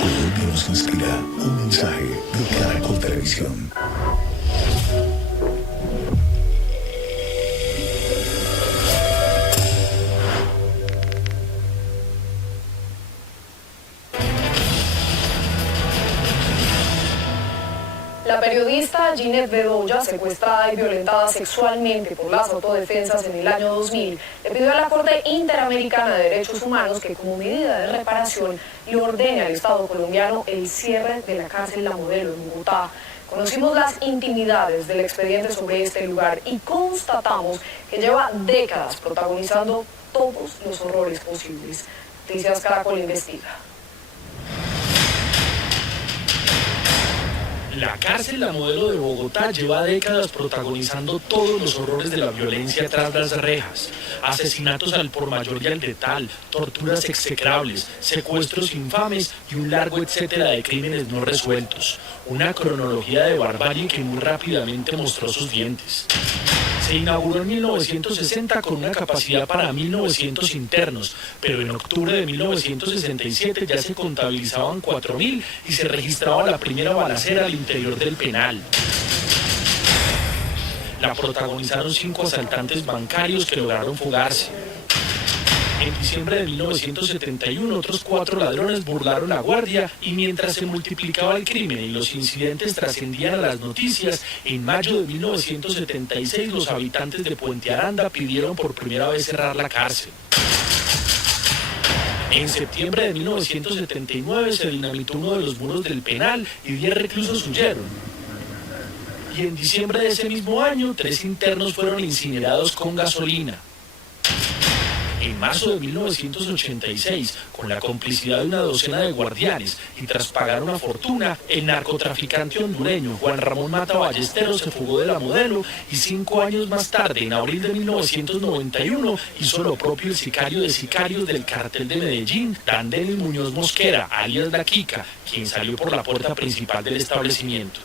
Colombia nos inspira, un mensaje de Caracol Televisión. La periodista Ginette Bedoya, secuestrada y violentada sexualmente por las autodefensas en el año 2000, le pidió a la Corte Interamericana de Derechos Humanos que como medida de reparación le ordene al Estado colombiano el cierre de la cárcel La Modelo en Bogotá. Conocimos las intimidades del expediente sobre este lugar y constatamos que lleva décadas protagonizando todos los horrores posibles. Noticias Caracol investiga. La cárcel La Modelo de Bogotá lleva décadas protagonizando todos los horrores de la violencia tras las rejas. Asesinatos al por mayor y al letal, torturas execrables, secuestros infames y un largo etcétera de crímenes no resueltos. Una cronología de barbarie que muy rápidamente mostró sus dientes. Se inauguró en 1960 con una capacidad para 1.900 internos, pero en octubre de 1967 ya se contabilizaban 4.000 y se registraba la primera balacera al interior del penal. La protagonizaron 5 asaltantes bancarios que lograron fugarse. En diciembre de 1971, otros 4 ladrones burlaron la guardia y mientras se multiplicaba el crimen y los incidentes trascendían a las noticias, en mayo de 1976 los habitantes de Puente Aranda pidieron por primera vez cerrar la cárcel. En septiembre de 1979 se dinamitó uno de los muros del penal y 10 reclusos huyeron. Y en diciembre de ese mismo año, 3 internos fueron incinerados con gasolina. En marzo de 1986, con la complicidad de una docena de guardianes y tras pagar una fortuna, el narcotraficante hondureño Juan Ramón Mata Ballesteros se fugó de La Modelo y 5 años más tarde, en abril de 1991, hizo lo propio el sicario de sicarios del cartel de Medellín, Dandenis Muñoz Mosquera, alias La Quica, quien salió por la puerta principal del establecimiento.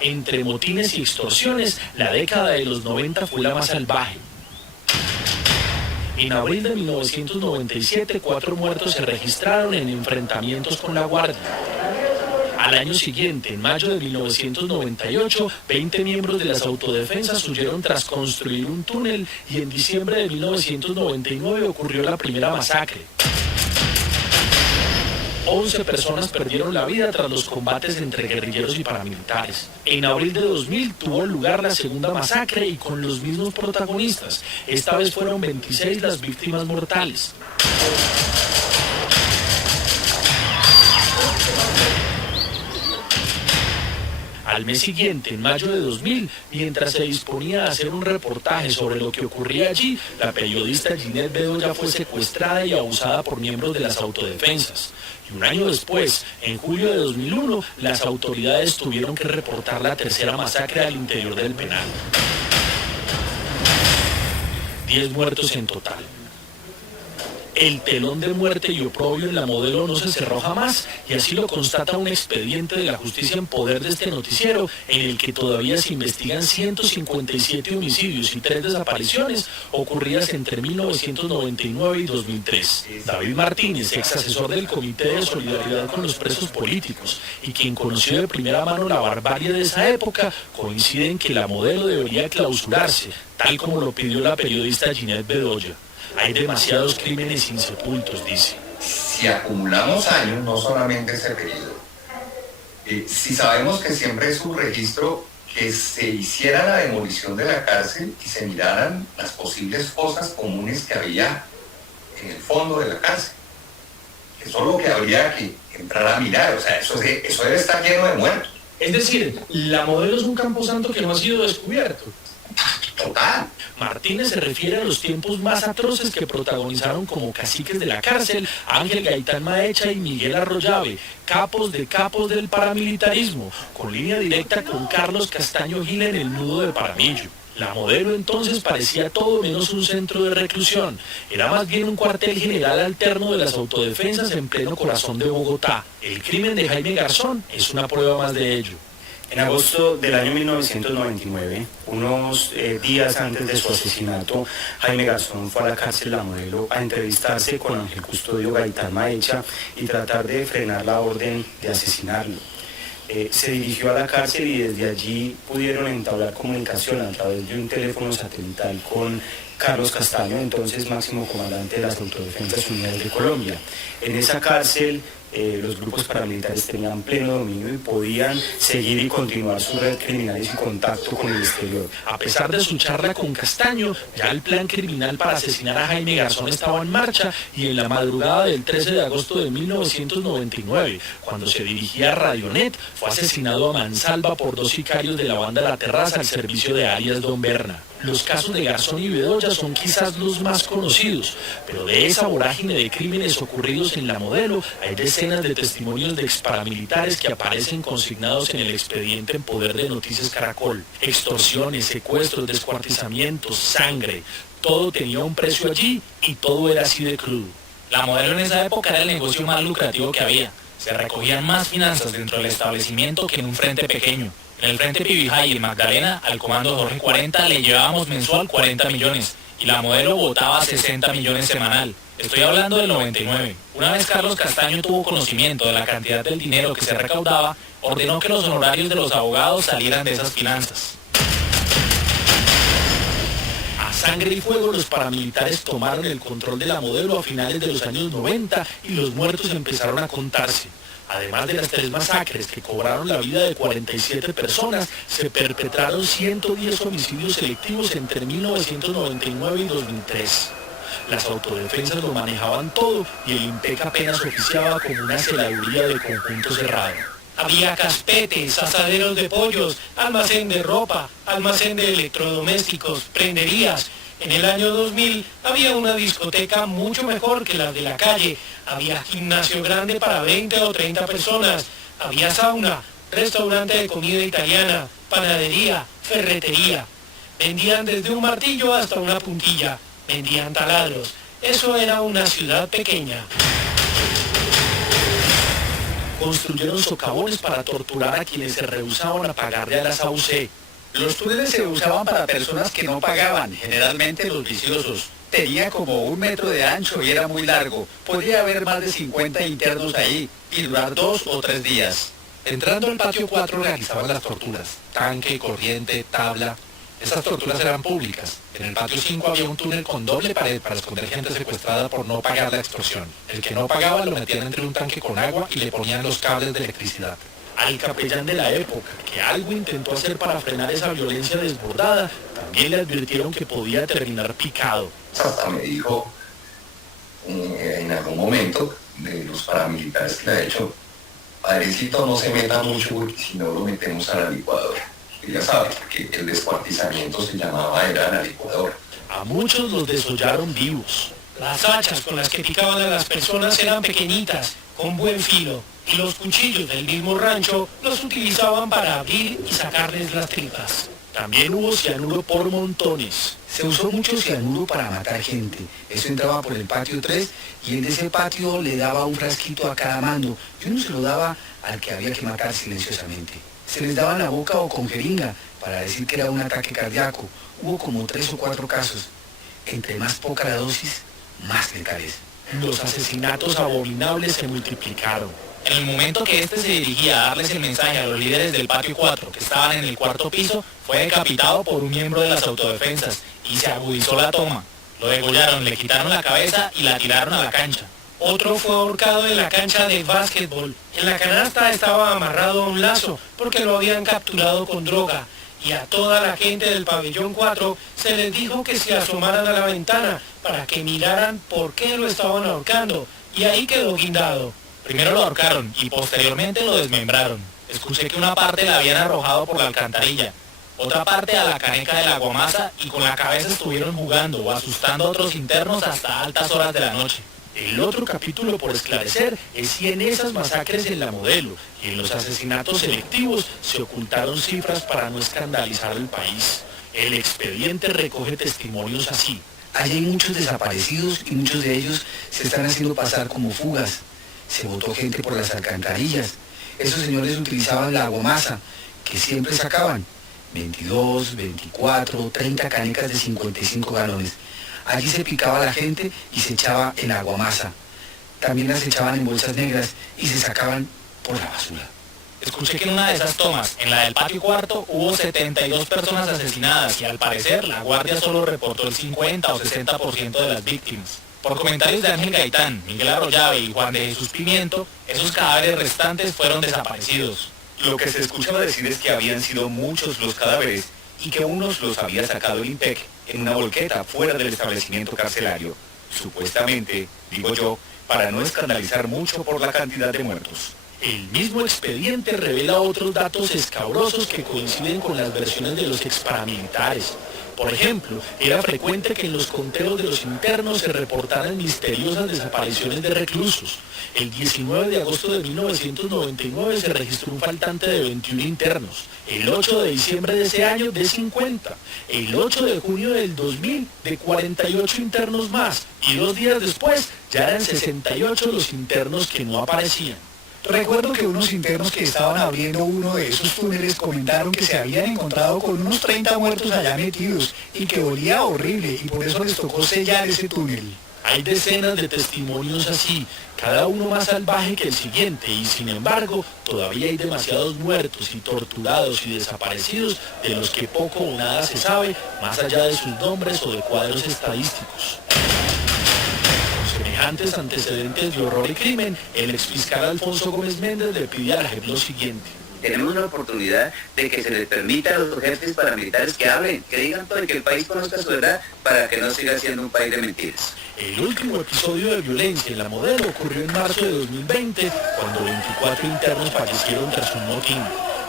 Entre motines y extorsiones, la década de los 90 fue la más salvaje. En abril de 1997, 4 muertos se registraron en enfrentamientos con la Guardia. Al año siguiente, en mayo de 1998, 20 miembros de las autodefensas huyeron tras construir un túnel y en diciembre de 1999 ocurrió la primera masacre. 11 personas perdieron la vida tras los combates entre guerrilleros y paramilitares. En abril de 2000 tuvo lugar la segunda masacre y con los mismos protagonistas. Esta vez fueron 26 las víctimas mortales. Al mes siguiente, en mayo de 2000, mientras se disponía a hacer un reportaje sobre lo que ocurría allí, la periodista Ginette Bedoya fue secuestrada y abusada por miembros de las autodefensas. Y un año después, en julio de 2001, las autoridades tuvieron que reportar la tercera masacre al interior del penal. 10 muertos en total. El telón de muerte y oprobio en La Modelo no se cerró jamás, y así lo constata un expediente de la justicia en poder de este noticiero, en el que todavía se investigan 157 homicidios y 3 desapariciones ocurridas entre 1999 y 2003. David Martínez, ex asesor del Comité de Solidaridad con los Presos Políticos, y quien conoció de primera mano la barbarie de esa época, coincide en que La Modelo debería clausurarse, tal como lo pidió la periodista Ginette Bedoya. Hay demasiados crímenes insepultos, dice. Si acumulamos años, no solamente ese periodo, si sabemos que siempre es un registro que se hiciera la demolición de la cárcel y se miraran las posibles fosas comunes que había en el fondo de la cárcel. Eso es lo que habría que entrar a mirar, o sea, eso debe estar lleno de muertos. Es decir, La Modelo es un camposanto que no ha sido descubierto. Total. Martínez se refiere a los tiempos más atroces que protagonizaron como caciques de la cárcel Ángel Gaitán Maecha y Miguel Arroyave, capos del paramilitarismo, con línea directa con Carlos Castaño Gil en el nudo de Paramillo. La Modelo entonces parecía todo menos un centro de reclusión, era más bien un cuartel general alterno de las autodefensas en pleno corazón de Bogotá. El crimen de Jaime Garzón es una prueba más de ello. En agosto del año 1999, unos días antes de su asesinato, Jaime Garzón fue a la cárcel La Modelo a entrevistarse con Ángel Custodio Gaitán Maecha y tratar de frenar la orden de asesinarlo. Se dirigió a la cárcel y desde allí pudieron entablar comunicación a través de un teléfono satelital con Carlos Castaño, entonces máximo comandante de las Autodefensas Unidas de Colombia. En esa cárcel los grupos paramilitares tenían pleno dominio y podían seguir y continuar su red criminal y su contacto con el exterior. A pesar de su charla con Castaño, ya el plan criminal para asesinar a Jaime Garzón estaba en marcha y en la madrugada del 13 de agosto de 1999, cuando se dirigía a Radionet, fue asesinado a mansalva por 2 sicarios de la banda La Terraza al servicio de alias Don Berna. Los casos de Garzón y Bedoya son quizás los más conocidos, pero de esa vorágine de crímenes ocurridos en La Modelo hay decenas de testimonios de exparamilitares que aparecen consignados en el expediente en poder de Noticias Caracol. Extorsiones, secuestros, descuartizamientos, sangre, todo tenía un precio allí y todo era así de crudo. La Modelo en esa época era el negocio más lucrativo que había. Se recogían más finanzas dentro del establecimiento que en un frente pequeño. En el frente Pibijay y Magdalena, al comando Jorge 40 le llevábamos mensual 40 millones y La Modelo botaba 60 millones semanal. Estoy hablando del 99. Una vez Carlos Castaño tuvo conocimiento de la cantidad del dinero que se recaudaba, ordenó que los honorarios de los abogados salieran de esas finanzas. A sangre y fuego los paramilitares tomaron el control de La Modelo a finales de los años 90 y los muertos empezaron a contarse. Además de las 3 masacres que cobraron la vida de 47 personas, se perpetraron 110 homicidios selectivos entre 1999 y 2003. Las autodefensas lo manejaban todo y el IMPEC apenas oficiaba como una celaduría de conjunto cerrado. Había caspetes, asaderos de pollos, almacén de ropa, almacén de electrodomésticos, prenderías. En el año 2000 había una discoteca mucho mejor que la de la calle. Había gimnasio grande para 20 o 30 personas. Había sauna, restaurante de comida italiana, panadería, ferretería. Vendían desde un martillo hasta una puntilla. Vendían taladros. Eso era una ciudad pequeña. Construyeron socavones para torturar a quienes se rehusaban a pagarle a las AUC. Los túneles se usaban para personas que no pagaban, generalmente los viciosos. Tenía como 1 metro de ancho y era muy largo. Podría haber más de 50 internos ahí y durar 2 o 3 días. Entrando al patio 4 realizaban las torturas. Tanque, corriente, tabla. Estas torturas eran públicas. En el patio 5 había un túnel con doble pared para esconder gente secuestrada por no pagar la extorsión. El que no pagaba lo metían entre un tanque con agua y le ponían los cables de electricidad. Al capellán de la época, que algo intentó hacer para frenar esa violencia desbordada, también le advirtieron que podía terminar picado. Hasta me dijo en algún momento de los paramilitares que le ha hecho, padrecito, no se meta mucho porque si no lo metemos a la licuadora. Y ya sabe que el descuartizamiento se llamaba era la licuadora. A muchos los desollaron vivos. Las hachas con las que picaban a las personas eran pequeñitas, con buen filo, y los cuchillos del mismo rancho los utilizaban para abrir y sacarles las tripas. También hubo cianuro por montones. Se usó mucho cianuro para matar gente. Eso entraba por el patio 3 y en ese patio le daba un frasquito a cada mando y uno se lo daba al que había que matar silenciosamente. Se les daba en la boca o con jeringa para decir que era un ataque cardíaco. Hubo como 3 o 4 casos. Entre más poca la dosis, más letales. Los asesinatos abominables se multiplicaron. En el momento que este se dirigía a darles el mensaje a los líderes del patio 4, que estaban en el 4º piso, fue decapitado por un miembro de las autodefensas y se agudizó la toma. Lo degollaron, le quitaron la cabeza y la tiraron a la cancha. Otro fue ahorcado en la cancha de básquetbol. En la canasta estaba amarrado a un lazo porque lo habían capturado con droga. Y a toda la gente del pabellón 4 se les dijo que se asomaran a la ventana para que miraran por qué lo estaban ahorcando. Y ahí quedó guindado. Primero lo ahorcaron y posteriormente lo desmembraron. Escuché que una parte la habían arrojado por la alcantarilla, otra parte a la caneca de la guamasa y con la cabeza estuvieron jugando o asustando a otros internos hasta altas horas de la noche. El otro capítulo por esclarecer es si en esas masacres en La Modelo y en los asesinatos selectivos se ocultaron cifras para no escandalizar al país. El expediente recoge testimonios así. Allí hay muchos desaparecidos y muchos de ellos se están haciendo pasar como fugas. Se botó gente por las alcantarillas. Esos señores utilizaban la guamasa que siempre sacaban 22, 24, 30 canecas de 55 galones. Allí se picaba la gente y se echaba en aguamasa. También las echaban en bolsas negras y se sacaban por la basura. Escuché que en una de esas tomas, en la del patio cuarto, hubo 72 personas asesinadas y al parecer la guardia solo reportó el 50 o 60% de las víctimas. Por comentarios de Ángel Gaitán, Miguel Arroyave y Juan de Jesús Pimiento, esos cadáveres restantes fueron desaparecidos. Lo que se escuchaba decir es que habían sido muchos los cadáveres y que unos los había sacado el IMPEC en una volqueta fuera del establecimiento carcelario. Supuestamente, digo yo, para no escandalizar mucho por la cantidad de muertos. El mismo expediente revela otros datos escabrosos que coinciden con las versiones de los exparamilitares. Por ejemplo, era frecuente que en los conteos de los internos se reportaran misteriosas desapariciones de reclusos. El 19 de agosto de 1999 se registró un faltante de 21 internos. El 8 de diciembre de ese año de 50. El 8 de junio del 2000 de 48 internos más. Y 2 días después ya eran 68 los internos que no aparecían. Recuerdo que unos internos que estaban abriendo uno de esos túneles comentaron que se habían encontrado con unos 30 muertos allá metidos y que olía horrible y por eso les tocó sellar ese túnel. Hay decenas de testimonios así, cada uno más salvaje que el siguiente, y sin embargo, todavía hay demasiados muertos y torturados y desaparecidos de los que poco o nada se sabe, más allá de sus nombres o de cuadros estadísticos. Semejantes antecedentes de horror y crimen, el exfiscal Alfonso Gómez Méndez le pide a la JEP lo siguiente. Tenemos la oportunidad de que se les permita a los jefes paramilitares que hablen, que digan todo y que el país conozca su verdad para que no siga siendo un país de mentiras. El último episodio de violencia en la Modelo ocurrió en marzo de 2020, cuando 24 internos fallecieron tras un motín.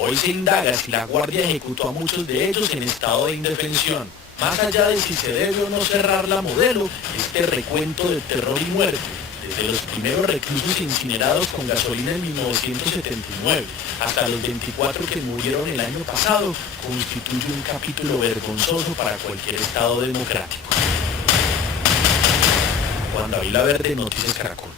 Hoy se indaga si la Guardia ejecutó a muchos de ellos en estado de indefensión. Más allá de si se debe o no cerrar la Modelo, este recuento de terror y muerte, desde los primeros reclusos incinerados con gasolina en 1979 hasta los 24 que murieron el año pasado, constituye un capítulo vergonzoso para cualquier Estado democrático. Juan David Laverde, Noticias Caracol.